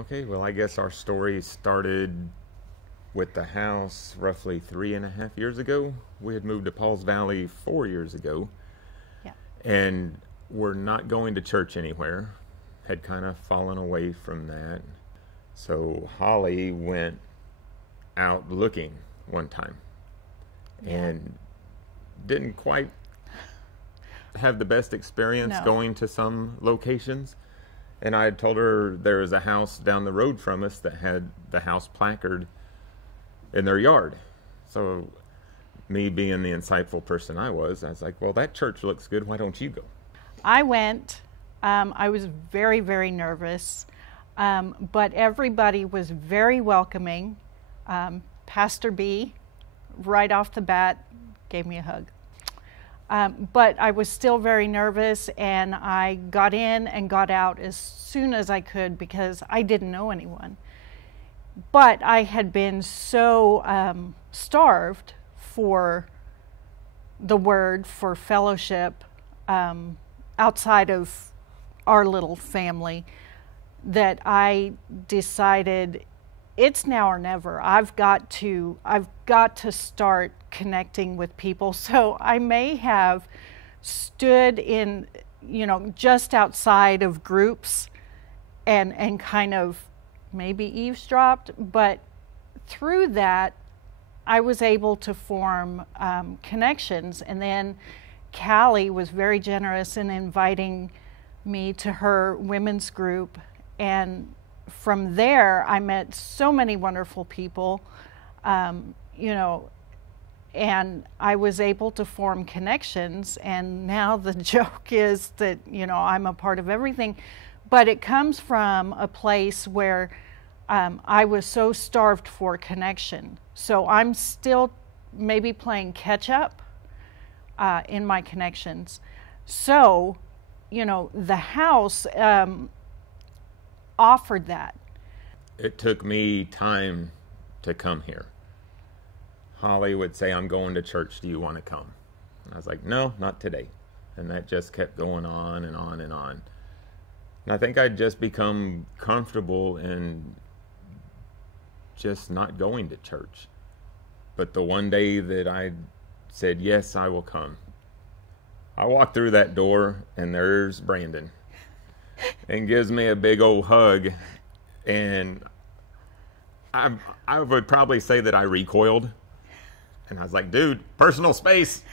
Okay, well, I guess our story started with the house roughly 3.5 years ago. We had moved to Pauls Valley 4 years ago, Yeah. and we're not going to church anywhere. Had kind of fallen away from that. So Holly went out looking one time and didn't quite have the best experience No. going to some locations. And I had told her there was a house down the road from us that had the house placard in their yard. So me being the insightful person I was like, well, that church looks good. Why don't you go? I went. I was very, very nervous, but everybody was very welcoming. Pastor B, right off the bat, gave me a hug. But I was still very nervous, and I got in and got out as soon as I could because I didn't know anyone. But I had been so starved for the Word, for fellowship, outside of our little family, that I decided it's now or never. I've got to start connecting with people. So I may have stood in, just outside of groups and kind of maybe eavesdropped, but through that I was able to form connections. And then Callie was very generous in inviting me to her women's group, and from there I met so many wonderful people, and I was able to form connections. And now the joke is that I'm a part of everything, but it comes from a place where I was so starved for connection. So I'm still maybe playing catch up in my connections. So the house offered that. It took me time to come here. Holly would say, I'm going to church. Do you want to come? And I was like, no, not today. And that just kept going on and on and on. And I think I'd just become comfortable in just not going to church. But the one day that I said, yes, I will come, I walked through that door, and there's Brandon, and gives me a big old hug. And I would probably say that I recoiled. And I was like, dude, personal space.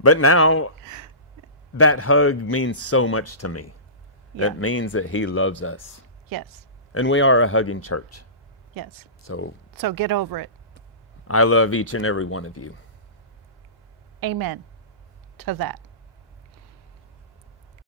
But now that hug means so much to me. Yeah. That means that he loves us. Yes. And we are a hugging church. Yes. So get over it. I love each and every one of you. Amen to that.